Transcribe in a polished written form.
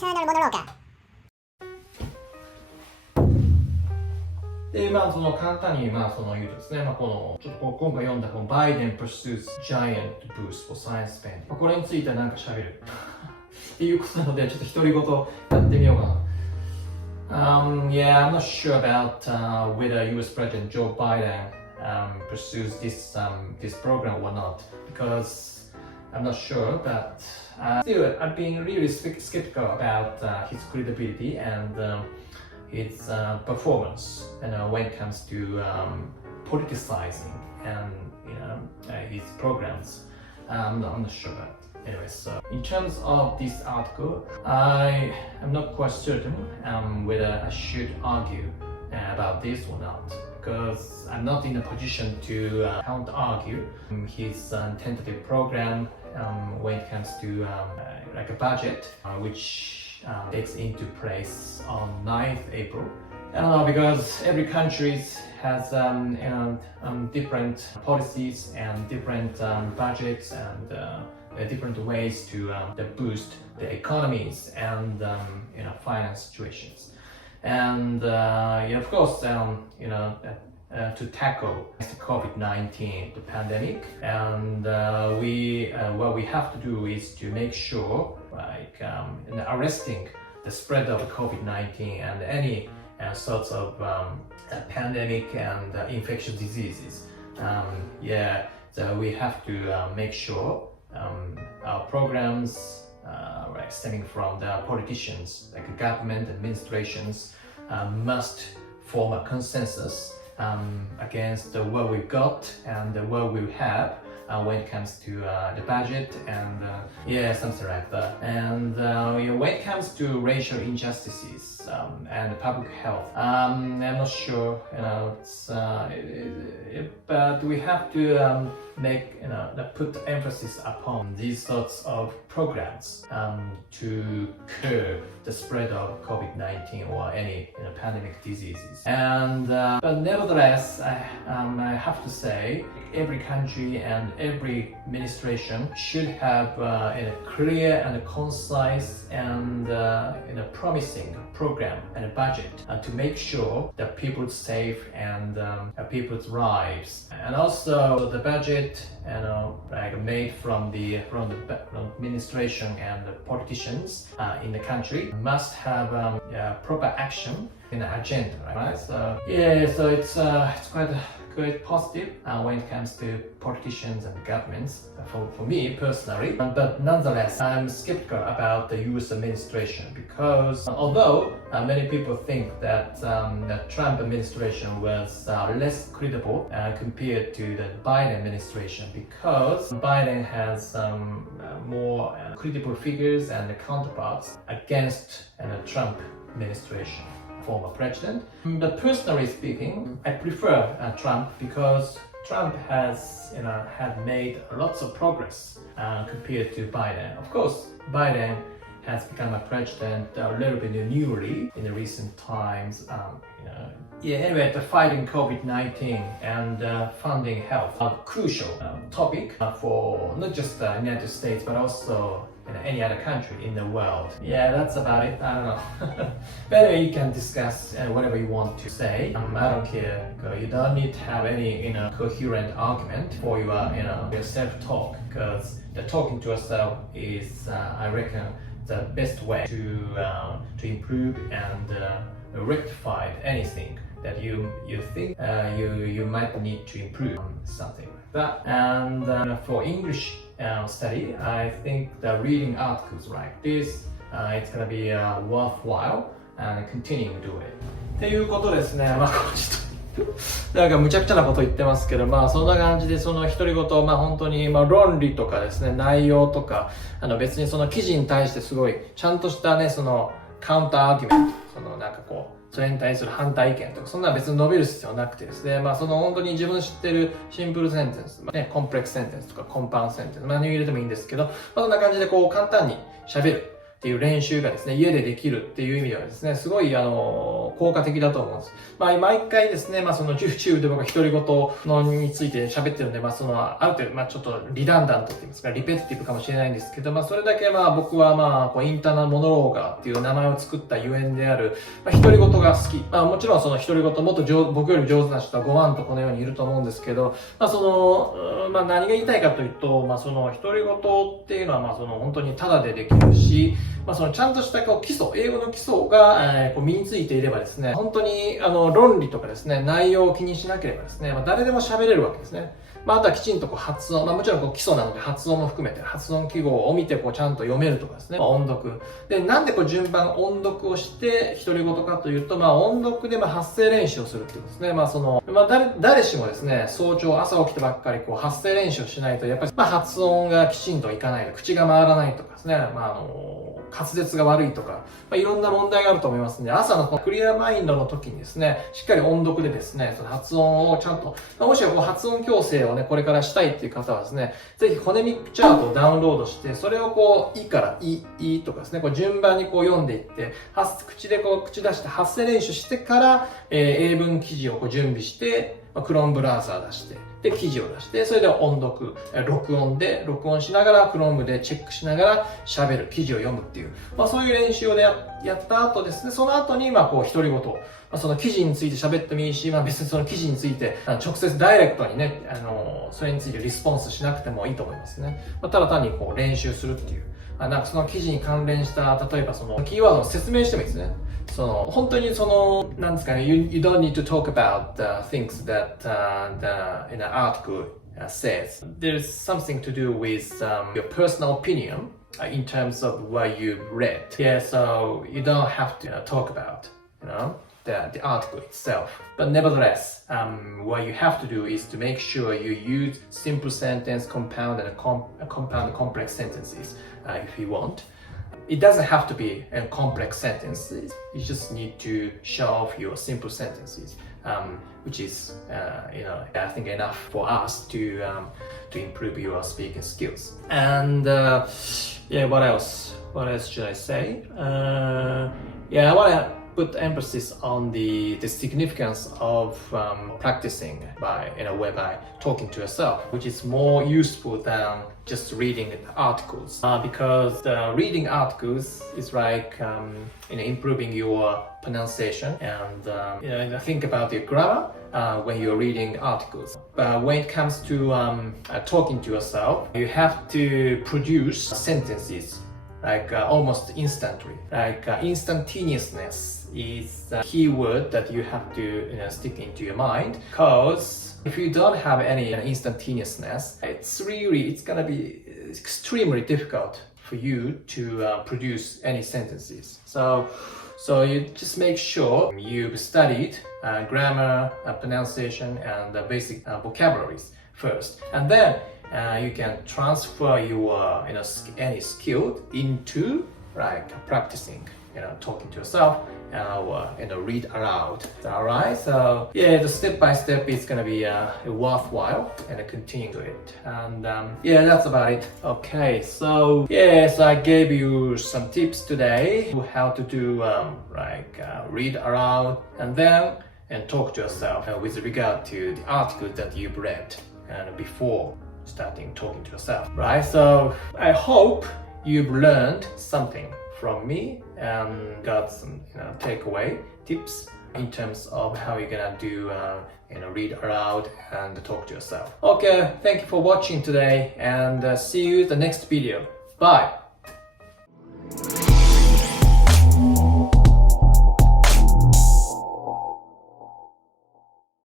Internal Monologuer。で、その簡単に、言うとですね、ちょっと今回読んだ、この Biden pursues giant boost for science spending。これについてなんか喋る。っていうことなので、ちょっと独り言やってみようかな。Yeah, I'm not sure about whether US President Joe Biden pursues this program or not, because I'm not sure, but still, I've been really skeptical about his credibility and its performance, when it comes to politicizing and his programs. I'm not sure. Anyway, so in terms of this article, I am not quite certain whether I should argue about this or not, because I'm not in a position to counter-argue his tentative program when it comes to like a budget, which takes into place on 9th April. Because every country has different policies and different budgets and different ways to boost the economies and finance situations. And of course, to tackle the COVID-19, the pandemic, and what we have to do is to make sure, like, arresting the spread of COVID-19 and any sorts of pandemic and infectious diseases. So we have to make sure our programs, like stemming from the politicians, like government administrations, must form a consensus against what we've got and what we have when it comes to the budget and something like that. And when it comes to racial injustices and public health, I'm not sure, but we have to put emphasis upon these sorts of programs to curb the spread of COVID-19 or any pandemic diseases. And but nevertheless, I have to say, every country and every administration should have a clear and concise and promising program and a budget to make sure that people's safe and people's lives. And also the budget, like made from the administration and the politicians in the country must have proper action in the agenda, right? So it's quite positive when it comes to politicians and governments for me personally, but nonetheless I'm skeptical about the US administration, because although many people think that the Trump administration was less credible compared to the Biden administration, because Biden has more credible figures and counterparts against the Trump administration, former president. But personally speaking, I prefer Trump, because Trump has had made lots of progress compared to Biden. Of course, Biden has become a president a little bit newly in the recent times. Anyway, the fighting COVID-19 and funding health are crucial topic for not just the United States but also any other country in the world. That's about it. I don't know. But anyway, you can discuss whatever you want to say. I don't care. You don't need to have any coherent argument for your self-talk, because the talking to yourself is, I reckon, the best way to improve and rectify anything that you think you might need to improve on, something like that. And for English study, I think the reading articles like this, it's gonna be worthwhile and continuing to do it. っていうことですね。なんか無茶苦茶なこと言ってますけど、そんな感じでその独り言、本当に論理とかですね、内容とか、別にその記事に対してすごいちゃんとしたね、そのカウンターアーギュメント、それに対する反対意見とか、そんな別に述べる必要なくてですね、その本当に自分の知ってるシンプルセンテンス、コンプレックスセンテンスとかコンパウンドセンテンス、何を入れてもいいんですけど、そんな感じで簡単に喋るっていう練習がですね、家でできるっていう意味ではですね、すごい効果的だと思うんです。毎回ですね、その YouTube で僕は独り言のについて喋ってるんで、ある程度、ちょっとリダンダントって言いますか、リペティティブかもしれないんですけど、それだけ僕はインターナルモノローガーっていう名前を作ったゆえんである、独り言が好き。もちろんその独り言もっと僕より上手な人は5万とこのようにいると思うんですけど、何が言いたいかというと、その独り言っていうのは、本当にタダでできるし、ちゃんとした基礎、英語の基礎が、身についていればですね、本当に論理とかですね、内容を気にしなければですね、誰でも喋れるわけですね。あとはきちんと発音、もちろん基礎なので発音も含めて発音記号を見てちゃんと読めるとかですね、音読。で、なんで順番音読をして独り言かというと、音読で発声練習をするっていうことですね。誰しもですね、早朝朝起きてばっかり発声練習をしないと、やっぱり発音がきちんといかないと、口が回らないとかですね、滑舌が悪いとか、いろんな問題があると思いますので、朝のこのクリアマインドの時にですね、しっかり音読でですね、その発音をちゃんと、もし発音矯正をね、これからしたいっていう方はですね、ぜひフォネミックチャートをダウンロードして、それをいからいとかですね、順番に読んでいって、口で口出して発声練習してから、英文記事を準備して、クローンブラウザー出して、で、記事を出して、それで音読、録音しながら、クロームでチェックしながら喋る、記事を読むっていう、そういう練習をやった後ですね、その後に、独り言、その記事について喋ってもいいし、別にその記事について、直接ダイレクトにね、それについてリスポンスしなくてもいいと思いますね。ただ単に練習するっていう。その記事に関連した、例えばそのキーワードを説明してもいいですね。本当になんですかね、you don't need to talk about things that in an article says. There's something to do with your personal opinion in terms of what you've read. Yeah, so you don't have to talk about, the article itself. But nevertheless, what you have to do is to make sure you use simple sentence, compound and compound complex sentences if you want. It doesn't have to be a complex sentence. You just need to show off your simple sentences, which is, I think enough for us to improve your speaking skills. And what else? What else should I say? I want to put emphasis on the significance of practicing whereby talking to yourself, which is more useful than just reading articles. Because reading articles is like improving your pronunciation and think about your grammar when you're reading articles. But when it comes to talking to yourself, you have to produce sentences almost instantly. Instantaneousness is a key word that you have to stick into your mind, because if you don't have any instantaneousness, it's gonna be extremely difficult for you to produce any sentences. So you just make sure you've studied grammar, pronunciation, and basic vocabularies first, and then you can transfer your any skill into practicing talking to yourself and read aloud. Alright, so the step by step is gonna be worthwhile and continue to it. And that's about it. Okay, so I gave you some tips today how to do read aloud and talk to yourself with regard to the article that you've read before starting talking to yourself, right? So I hope you've learned something from me and got some takeaway tips in terms of how you're gonna do read aloud and talk to yourself. Okay, thank you for watching today, and see you in the next video. Bye.